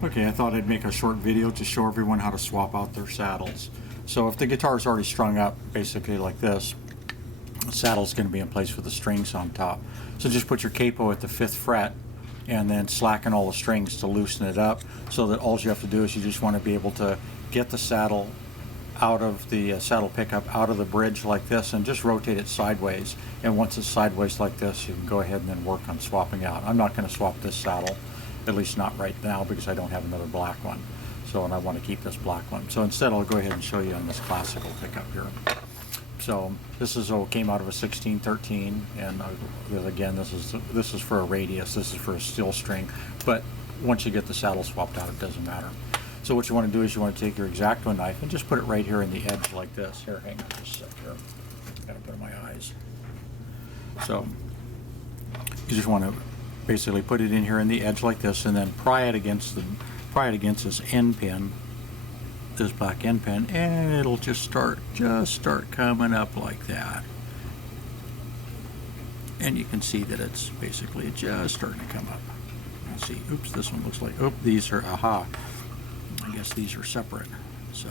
Okay, I thought I'd make a short video to show everyone how to swap out their saddles. So if the guitar is already strung up, basically like this, the saddle's going to be in place with the strings on top. So just put your capo at the 5th fret and then slacken all the strings to loosen it up, so that all you have to do is you just want to be able to get the saddle out of the saddle pickup, out of the bridge like this, and just rotate it sideways. And once it's sideways like this, you can go ahead and then work on swapping out. I'm not going to swap this saddle, at least not right now, because I don't have another black one. So, and I want to keep this black one. So instead I'll go ahead and show you on this classical pickup here. So this is came out of a 1613, and again, this is for a radius, this is for a steel string, but once you get the saddle swapped out, it doesn't matter. So what you want to do is you want to take your X-Acto knife and just put it right here in the edge like this. Here, hang on just a sec here. Gotta put in my eyes. So you just want to basically put it in here in the edge like this, and then pry it against this end pin, this black end pin, and it'll just start coming up like that. And you can see that it's basically just starting to come up. Let's see, oops, this one looks like, oh, these are, aha, I guess these are separate. So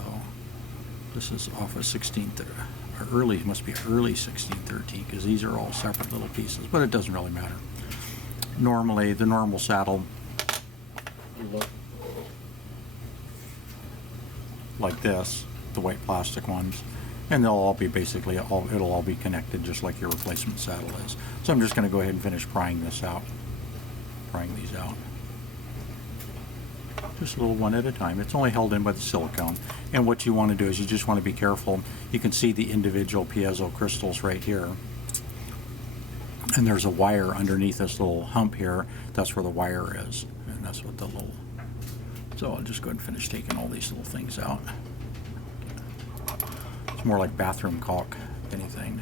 this is off a 16th, or early, it must be early 1613, because these are all separate little pieces, but it doesn't really matter. Normally, the normal saddle will look like this, the white plastic ones, and they'll all be basically, it'll all be connected just like your replacement saddle is. So I'm just going to go ahead and finish prying these out. Just a little one at a time. It's only held in by the silicone. And what you want to do is you just want to be careful. You can see the individual piezo crystals right here. And there's a wire underneath this little hump here. That's where the wire is. And that's what the little... So I'll just go ahead and finish taking all these little things out. It's more like bathroom caulk, if anything.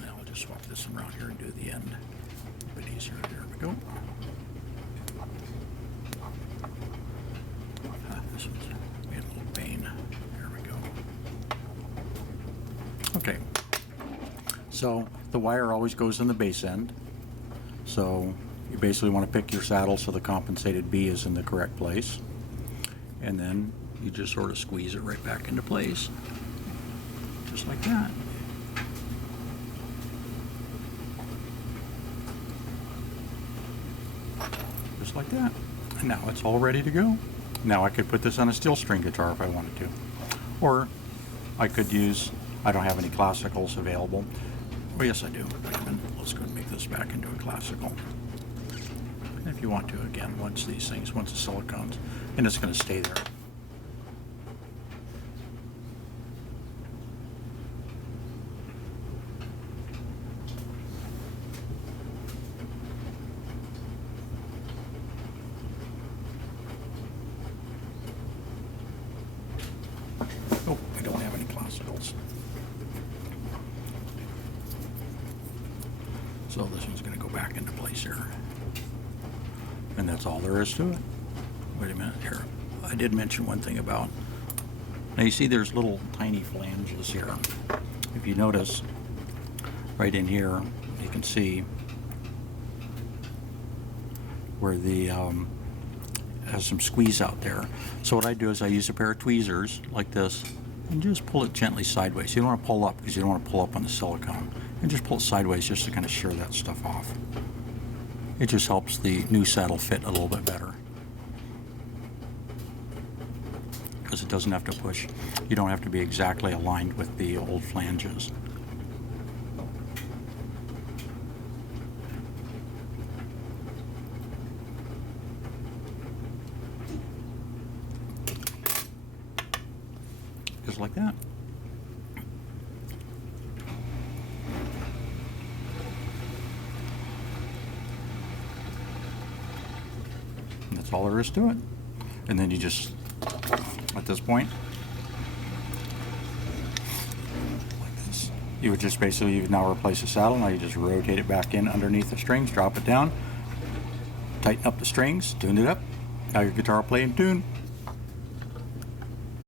Now I'll just swap this around here and do the end. A bit easier. There we go. This one's made a little pain. There we go. Okay. So the wire always goes in the base end. So you basically want to pick your saddle so the compensated B is in the correct place. And then you just sort of squeeze it right back into place. Just like that. Just like that. And now it's all ready to go. Now I could put this on a steel string guitar if I wanted to. Or I could use, I don't have any classicals available. Oh yes I do. Wait a minute. Let's go and make this back into a classical. And if you want to, again, once the silicones, and it's going to stay there. Oh, I don't have any classicals. So this one's going to go back into place here. And that's all there is to it. Wait a minute here. I did mention one thing about, now you see there's little tiny flanges here. If you notice, right in here, you can see where the, has some squeeze out there. So what I do is I use a pair of tweezers like this and just pull it gently sideways. You don't want to pull up because you don't want to pull up on the silicone. And just pull it sideways just to kind of shear that stuff off. It just helps the new saddle fit a little bit better. Because it doesn't have to push. You don't have to be exactly aligned with the old flanges. Just like that. That's all there is to it. And then you just, at this point, like this, you would just basically, you've now replaced the saddle. Now you just rotate it back in underneath the strings, drop it down, tighten up the strings, tune it up. Now your guitar will play in tune.